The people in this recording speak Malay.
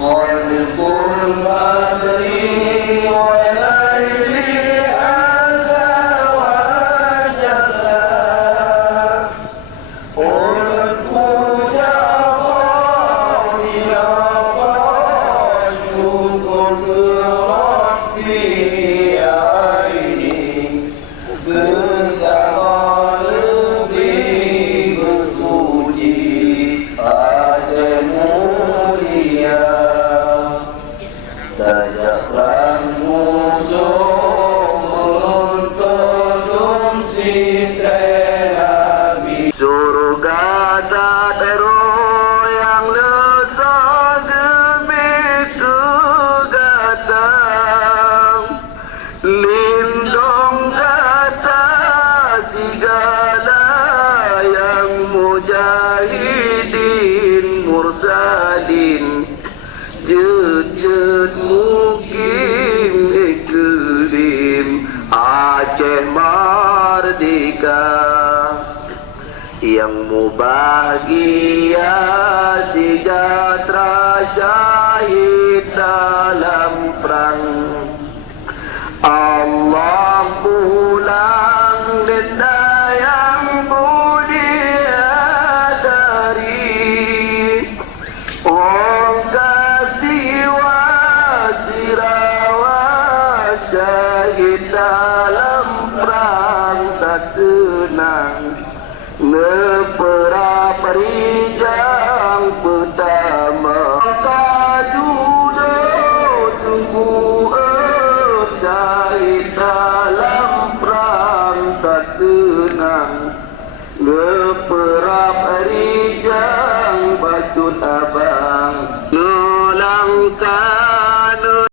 خلق البدر وليل أسى وجلى قلت يا غاسل واشكر ربي يا عيني surga tak yang lesah demi kegatang lindung kata segala yang mujahidin mursalin jejed mukim iklim Aceh merdeka yang mubahagia sejahtera syahid dalam perang Allah pulang denda yang mulia dari orang kasih wasirawat syahid dalam perang tak tenang nepera perijang pertama kajudo tunggu syahid dalam perang tak tenang nepera perijang batu abang nolangkan